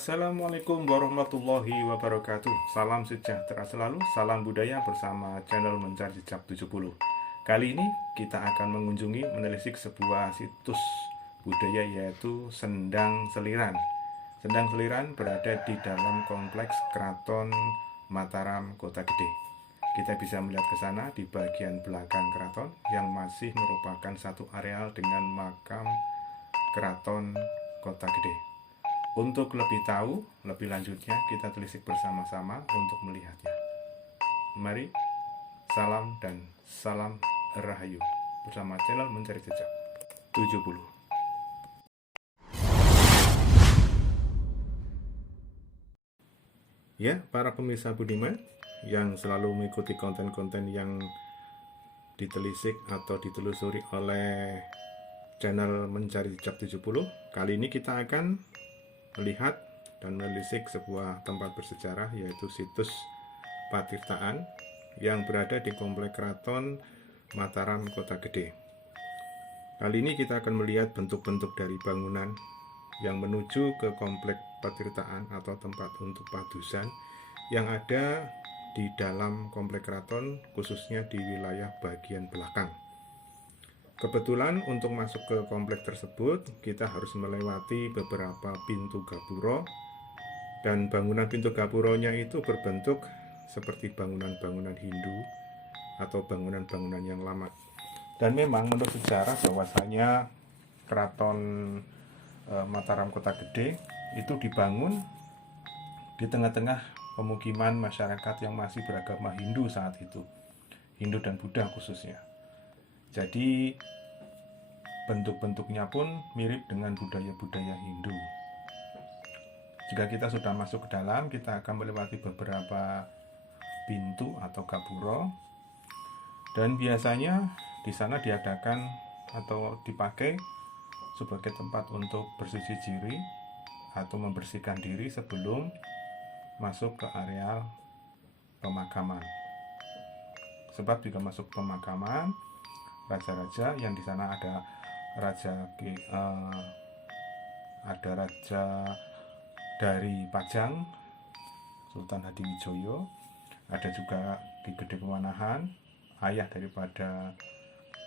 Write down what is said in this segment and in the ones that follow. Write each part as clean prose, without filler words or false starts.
Assalamualaikum warahmatullahi wabarakatuh. Salam sejahtera selalu, salam budaya bersama channel Mencari Jejak 70. Kali ini kita akan mengunjungi menelisik sebuah situs budaya yaitu Sendang Seliran. Sendang Seliran berada di dalam kompleks Keraton Mataram Kota Gede. Kita bisa melihat ke sana di bagian belakang keraton yang masih merupakan satu areal dengan makam Keraton Kota Gede. Untuk lebih tahu, lebih lanjutnya kita telisik bersama-sama untuk melihatnya. Mari, salam dan salam rahayu bersama channel Mencari Jejak 70. Ya, para pemirsa budiman yang selalu mengikuti konten-konten yang ditelisik atau ditelusuri oleh channel Mencari Jejak 70, kali ini kita akan melihat dan menelisik sebuah tempat bersejarah yaitu situs Patirtaan yang berada di komplek Keraton Mataram Kota Gede. Kali ini kita akan melihat bentuk-bentuk dari bangunan yang menuju ke komplek Patirtaan atau tempat untuk padusan yang ada di dalam komplek keraton, khususnya di wilayah bagian belakang. Kebetulan untuk masuk ke komplek tersebut kita harus melewati beberapa pintu gapuro, dan bangunan pintu gapuronya itu berbentuk seperti bangunan-bangunan Hindu atau bangunan-bangunan yang lama. Dan memang menurut sejarah bahwasanya Keraton Mataram Kota Gede itu dibangun di tengah-tengah pemukiman masyarakat yang masih beragama Hindu saat itu, Hindu dan Buddha khususnya. Jadi bentuk-bentuknya pun mirip dengan budaya-budaya Hindu. Jika kita sudah masuk ke dalam, kita akan melewati beberapa pintu atau gapuro, dan biasanya di sana diadakan atau dipakai sebagai tempat untuk bersuci diri atau membersihkan diri sebelum masuk ke areal pemakaman. Sebab jika masuk pemakaman raja-raja yang di sana ada raja dari Pajang, Sultan Hadiwijoyo, ada juga Ki Gede Pemanahan, ayah daripada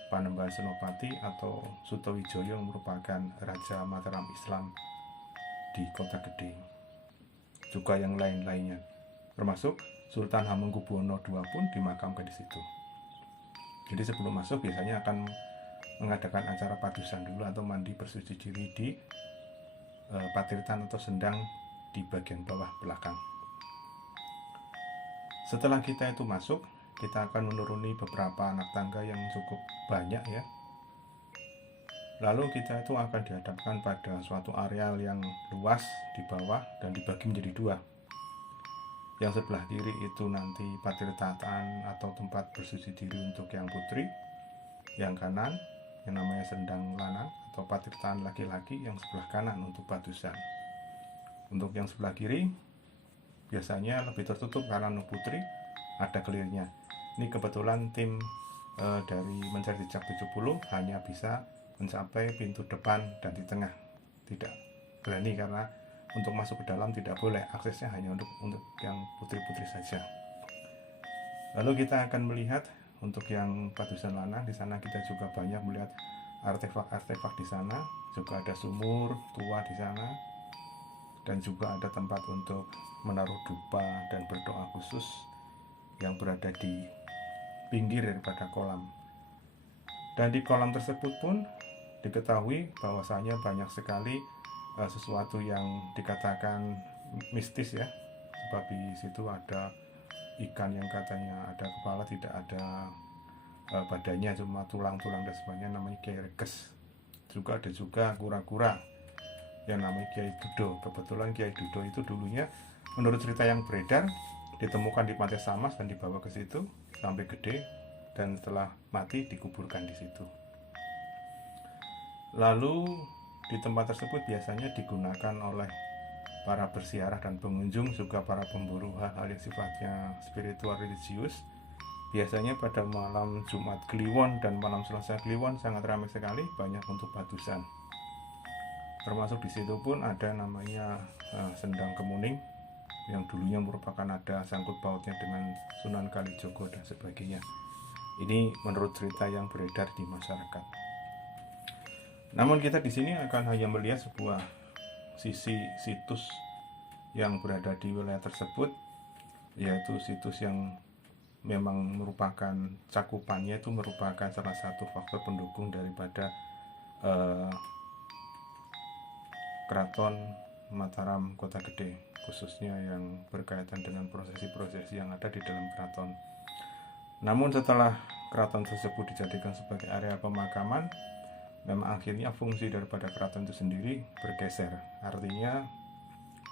Panembahan Senopati atau Sutowijoyo yang merupakan Raja Mataram Islam di Kota Gede. Juga yang lain-lainnya, termasuk Sultan Hamengkubuwono II pun dimakamkan di situ. Jadi sebelum masuk biasanya akan mengadakan acara padusan dulu atau mandi bersuci diri di Patirtan atau Sendang di bagian bawah belakang. Setelah kita itu masuk, kita akan menuruni beberapa anak tangga yang cukup banyak ya. Lalu kita itu akan dihadapkan pada suatu areal yang luas di bawah dan dibagi menjadi dua. Yang sebelah kiri itu nanti Patirtaan atau tempat bersuci diri untuk yang putri. Yang kanan yang namanya Sendang Lanang atau Patirtaan laki-laki, yang sebelah kanan untuk padusan. Untuk yang sebelah kiri biasanya lebih tertutup karena putri, ada kelirnya. Ini kebetulan tim dari Mencari Jejak 70 hanya bisa mencapai pintu depan dan di tengah. Tidak berani karena untuk masuk ke dalam tidak boleh, aksesnya hanya untuk yang putri-putri saja. Lalu kita akan melihat untuk yang padusan lanang, di sana kita juga banyak melihat artefak-artefak di sana. Juga ada sumur tua di sana, dan juga ada tempat untuk menaruh dupa dan berdoa khusus yang berada di pinggir daripada kolam. Dan di kolam tersebut pun diketahui bahwasanya banyak sekali sesuatu yang dikatakan mistis ya. Sebab di situ ada ikan yang katanya ada kepala, tidak ada badannya, cuma tulang-tulang dan sebagainya, namanya Kiai Reges. Juga ada juga kura-kura yang namanya Kiai Dudo. Kebetulan Kiai Dudo itu dulunya menurut cerita yang beredar ditemukan di Pantai Samas dan dibawa ke situ sampai gede, dan setelah mati dikuburkan di situ. Lalu di tempat tersebut biasanya digunakan oleh para bersiarah dan pengunjung, juga para pemburu hal-hal yang sifatnya spiritual religius. Biasanya pada malam Jumat Kliwon dan malam Selasa Kliwon sangat ramai sekali, banyak untuk padusan. Termasuk di situ pun ada namanya Sendang Kemuning yang dulunya merupakan ada sangkut pautnya dengan Sunan Kalijogo dan sebagainya. Ini menurut cerita yang beredar di masyarakat. Namun kita di sini akan hanya melihat sebuah sisi situs yang berada di wilayah tersebut, yaitu situs yang memang merupakan cakupannya itu merupakan salah satu faktor pendukung daripada Keraton Mataram Kota Gede, khususnya yang berkaitan dengan prosesi-prosesi yang ada di dalam keraton. Namun setelah keraton tersebut dijadikan sebagai area pemakaman, memang akhirnya fungsi daripada keraton itu sendiri bergeser, artinya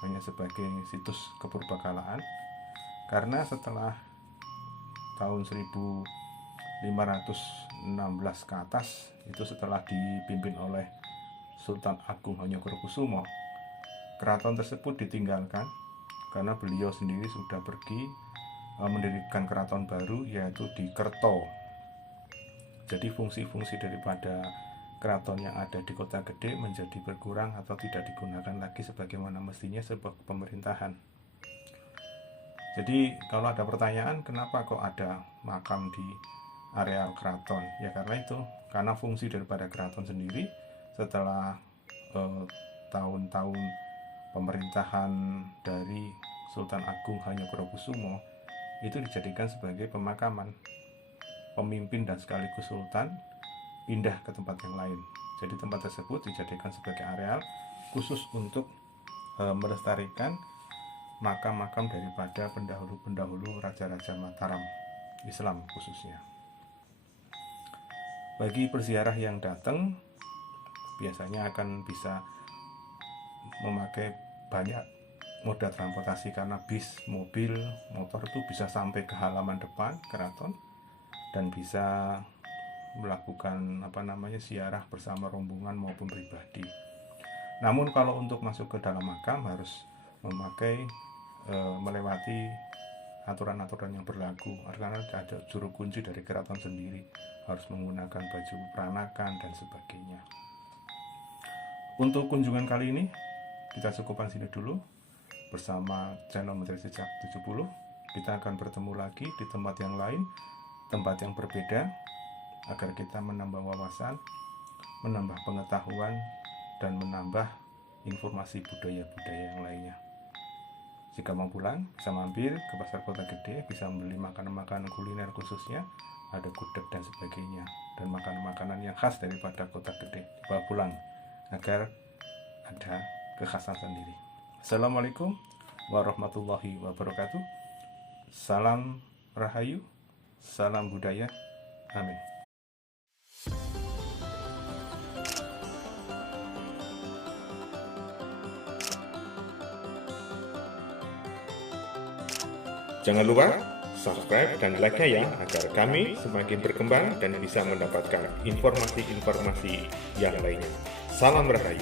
hanya sebagai situs kepurbakalaan, karena setelah tahun 1516 ke atas, itu setelah dipimpin oleh Sultan Agung Hanyokrokusumo, keraton tersebut ditinggalkan karena beliau sendiri sudah pergi mendirikan keraton baru, yaitu di Kerto. Jadi fungsi-fungsi daripada keraton yang ada di Kota Gede menjadi berkurang atau tidak digunakan lagi sebagaimana mestinya sebuah pemerintahan. Jadi kalau ada pertanyaan kenapa kok ada makam di areal keraton, ya karena fungsi daripada keraton sendiri setelah tahun-tahun pemerintahan dari Sultan Agung Hanyokrokusumo itu dijadikan sebagai pemakaman. Pemimpin dan sekaligus sultan pindah ke tempat yang lain. Jadi tempat tersebut dijadikan sebagai areal khusus untuk melestarikan makam-makam daripada pendahulu-pendahulu raja-raja Mataram, Islam khususnya. Bagi peziarah yang datang, biasanya akan bisa memakai banyak moda transportasi karena bis, mobil, motor itu bisa sampai ke halaman depan keraton dan bisa melakukan ziarah bersama rombongan maupun pribadi. Namun kalau untuk masuk ke dalam makam harus melewati aturan-aturan yang berlaku, karena ada juru kunci dari keraton sendiri, harus menggunakan baju peranakan dan sebagainya. Untuk kunjungan kali ini kita cukupkan sini dulu bersama channel Menteri Sejak 70. Kita akan bertemu lagi di tempat yang lain, tempat yang berbeda, agar kita menambah wawasan, menambah pengetahuan, dan menambah informasi budaya-budaya yang lainnya. Jika mau pulang, bisa mampir ke pasar Kota Gede, bisa membeli makanan-makanan kuliner khususnya, ada gudeg dan sebagainya, dan makanan-makanan yang khas daripada Kota Gede dibawa pulang agar ada kekhasan sendiri. Assalamualaikum warahmatullahi wabarakatuh. Salam Rahayu, salam budaya, amin. Jangan lupa subscribe dan like-nya ya, agar kami semakin berkembang dan bisa mendapatkan informasi-informasi yang lainnya. Salam Rahayu.